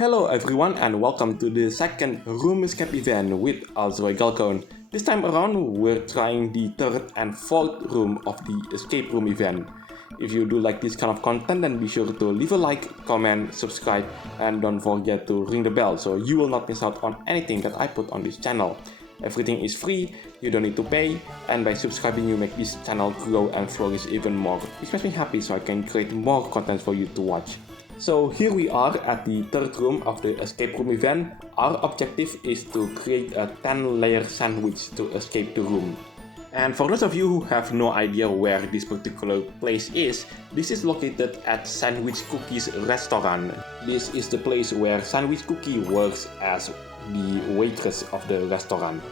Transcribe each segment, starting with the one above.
Hello everyone and welcome to the second room escape event with Alzroy Galcone. This time around we're trying the third and fourth room of the escape room event. If you do like this kind of content, then be sure to leave a like, comment, subscribe, and don't forget to ring the bell so you will not miss out on anything that I put on this channel. Everything is free, you don't need to pay, and by subscribing you make this channel grow and flourish even more, which makes me happy so I can create more content for you to watch. So here we are at the third room of the escape room event. Our objective is to create a 10-layer sandwich to escape the room. And for those of you who have no idea where this particular place is, this is located at Sandwich Cookie's restaurant. This is the place where Sandwich Cookie works as the waitress of the restaurant.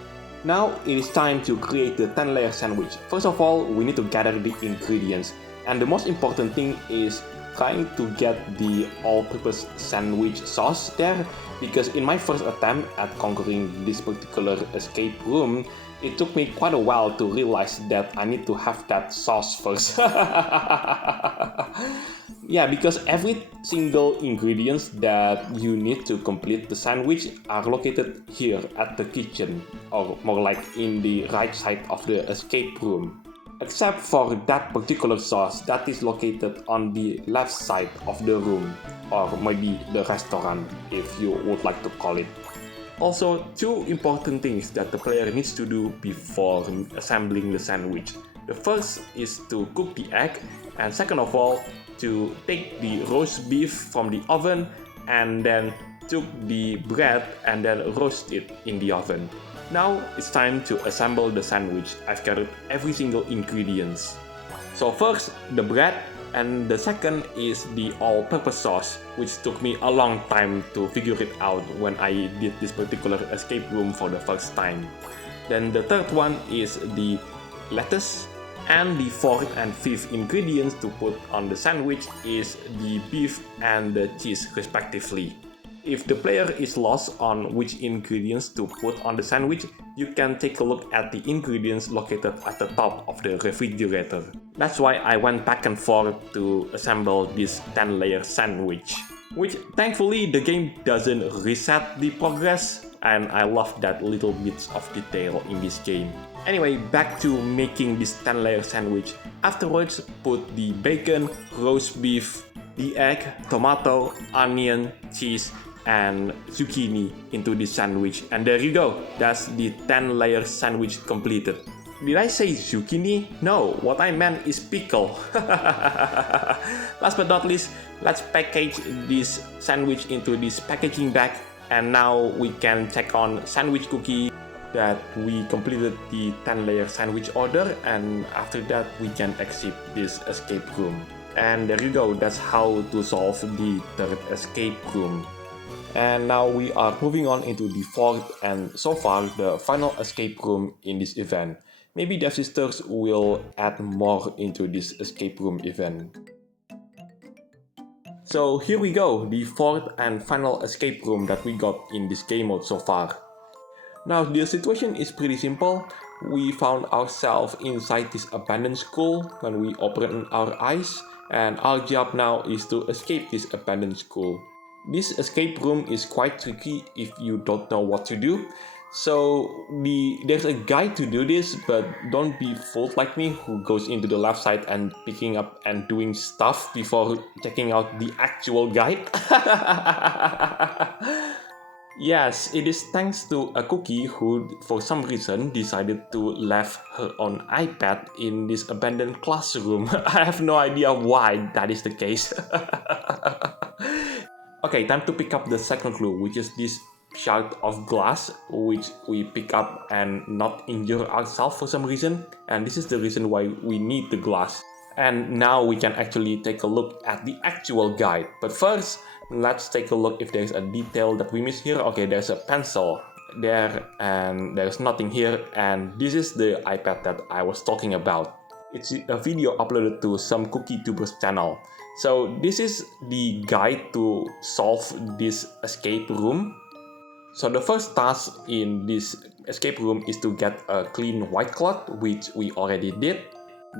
Now it is time to create the 10-layer sandwich. First of all, we need to gather the ingredients. And the most important thing is trying to get the all-purpose sandwich sauce there, because in my first attempt at conquering this particular escape room, it took me quite a while to realize that I need to have that sauce first. Yeah, because every single ingredients that you need to complete the sandwich are located here at the kitchen, or more like in the right side of the escape room. Except for that particular sauce that is located on the left side of the room, or maybe the restaurant if you would like to call it. Also, two important things that the player needs to do before assembling the sandwich. The first is to cook the egg, and second of all, to take the roast beef from the oven and then took the bread and then roast it in the oven. Now it's time to assemble the sandwich. I've gathered every single ingredients. So first, the bread, and the second is the all-purpose sauce, which took me a long time to figure it out when I did this particular escape room for the first time. Then the third one is the lettuce, and the fourth and fifth ingredients to put on the sandwich is the beef and the cheese respectively. If the player is lost on which ingredients to put on the sandwich, you can take a look at the ingredients located at the top of the refrigerator. That's why I went back and forth to assemble this 10-layer sandwich. Which thankfully the game doesn't reset the progress, and I love that little bits of detail in this game. Anyway, back to making this 10-layer sandwich. Afterwards, put the bacon, roast beef, the egg, tomato, onion, cheese, and zucchini into this sandwich, and there you go, that's the 10-layer sandwich completed. Did I say zucchini? No, what I meant is pickle. Last but not least, let's package this sandwich into this packaging bag, and now we can check on Sandwich Cookie that we completed the 10-layer sandwich order, and after that we can exit this escape room. And there you go, that's how to solve the third escape room. And now we are moving on into the fourth and so far the final escape room in this event. Maybe Devsisters will add more into this escape room event. So here we go, the fourth and final escape room that we got in this game mode so far. Now the situation is pretty simple. We found ourselves inside this abandoned school when we opened our eyes, and our job now is to escape this abandoned school. This escape room is quite tricky if you don't know what to do. So there's a guide to do this, but don't be fooled like me who goes into the left side and picking up and doing stuff before checking out the actual guide. Yes, it is thanks to a cookie who for some reason decided to leave her own iPad in this abandoned classroom. I have no idea why that is the case. Okay, time to pick up the second clue, which is this shard of glass, which we pick up and not injure ourselves for some reason. And this is the reason why we need the glass. And now we can actually take a look at the actual guide. But first, let's take a look if there's a detail that we miss here. Okay, there's a pencil there and there's nothing here. And this is the iPad that I was talking about. It's a video uploaded to some CookieTubers channel. So this is the guide to solve this escape room. So the first task in this escape room is to get a clean white cloth, which we already did.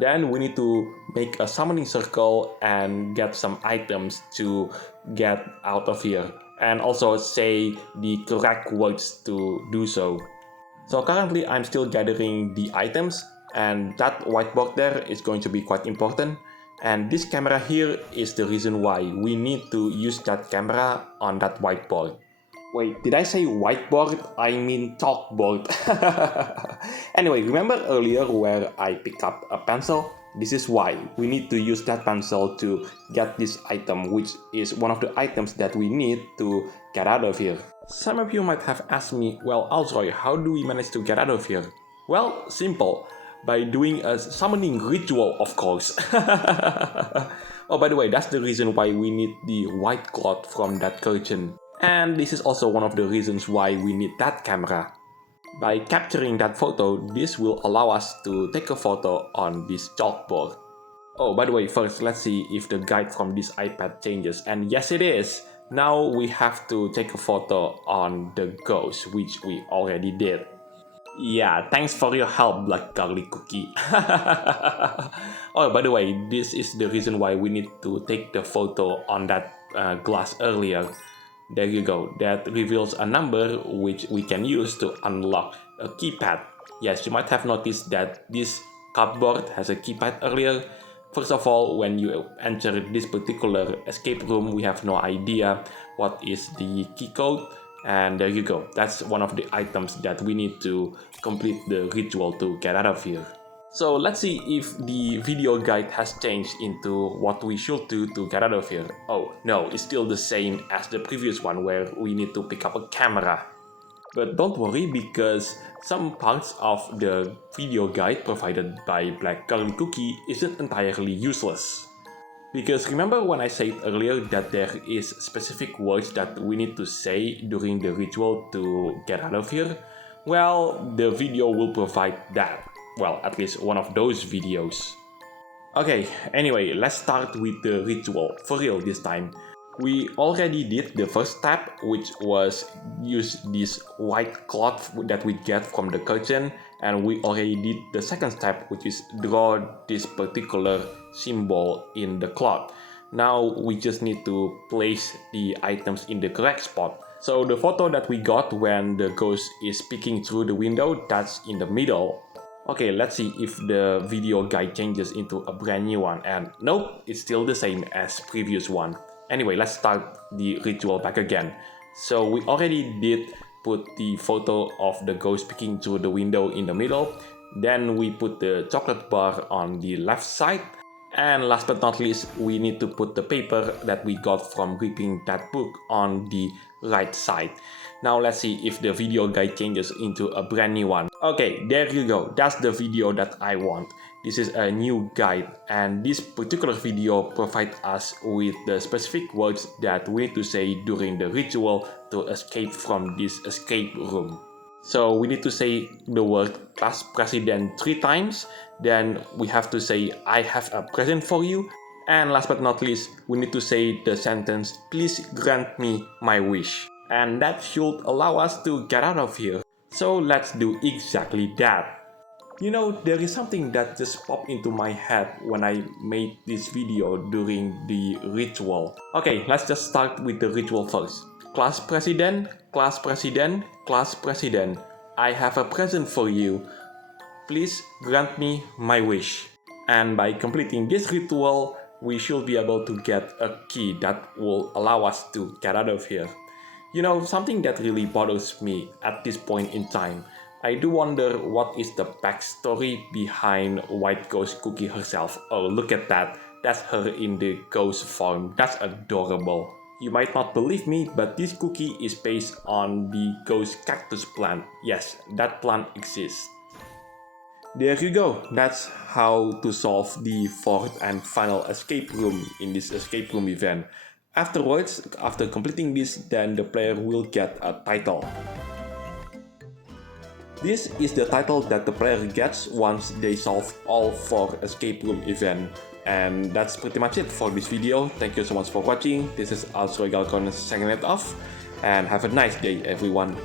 Then we need to make a summoning circle and get some items to get out of here. and also say the correct words to do so. So currently I'm still gathering the items, and that whiteboard there is going to be quite important. And this camera here is the reason why we need to use that camera on that whiteboard. Wait, did I say whiteboard? I mean chalkboard. Anyway, remember earlier where I picked up a pencil? This is why we need to use that pencil to get this item, which is one of the items that we need to get out of here. Some of you might have asked me, well, Altroy, how do we manage to get out of here? Well, simple. By doing a summoning ritual, of course. Oh, by the way, that's the reason why we need the white cloth from that curtain. And this is also one of the reasons why we need that camera. By capturing that photo, this will allow us to take a photo on this chalkboard. Oh, by the way, first let's see if the guide from this iPad changes. And yes, it is! Now we have to take a photo on the ghost, which we already did. Yeah, thanks for your help, Black Garlic Cookie. Oh, by the way, this is the reason why we need to take the photo on that glass earlier. There you go, that reveals a number which we can use to unlock a keypad. Yes, you might have noticed that this cardboard has a keypad earlier. First of all, when you enter this particular escape room, we have no idea what is the key code. And there you go, that's one of the items that we need to complete the ritual to get out of here. So let's see if the video guide has changed into what we should do to get out of here. Oh no, it's still the same as the previous one where we need to pick up a camera. But don't worry, because some parts of the video guide provided by Black Garlic Cookie isn't entirely useless. Because remember when I said earlier that there is specific words that we need to say during the ritual to get out of here? Well, the video will provide that. Well, at least one of those videos. Okay, anyway, let's start with the ritual, for real this time. We already did the first step, which was use this white cloth that we get from the curtain, and we already did the second step, which is draw this particular symbol in the cloth. Now we just need to place the items in the correct spot. So the photo that we got when the ghost is peeking through the window, that's in the middle. Okay, let's see if the video guide changes into a brand new one, and nope, it's still the same as previous one. Anyway, let's start the ritual back again. So we already did put the photo of the ghost peeking through the window in the middle. Then we put the chocolate bar on the left side. And last but not least, we need to put the paper that we got from ripping that book on the right side. Now let's see if the video guide changes into a brand new one. Okay, there you go. That's the video that I want. This is a new guide, and this particular video provides us with the specific words that we need to say during the ritual to escape from this escape room. So we need to say the word class president 3 times, then we have to say I have a present for you, and last but not least, we need to say the sentence please grant me my wish. And that should allow us to get out of here. So let's do exactly that. You know, there is something that just popped into my head when I made this video during the ritual. Okay, let's just start with the ritual first. Class president, class president, class president, I have a present for you. Please grant me my wish. And by completing this ritual, we should be able to get a key that will allow us to get out of here. You know, something that really bothers me at this point in time, I do wonder what is the backstory behind White Ghost Cookie herself. Oh, look at that. That's her in the ghost form. That's adorable. You might not believe me, but this cookie is based on the ghost cactus plant. Yes, that plant exists. There you go. That's how to solve the fourth and final escape room in this escape room event. Afterwards, after completing this, then the player will get a title. This is the title that the player gets once they solve all 4 escape room events. And that's pretty much it for this video. Thank you so much for watching. This is Altroy Galcon signing it off. And have a nice day, everyone.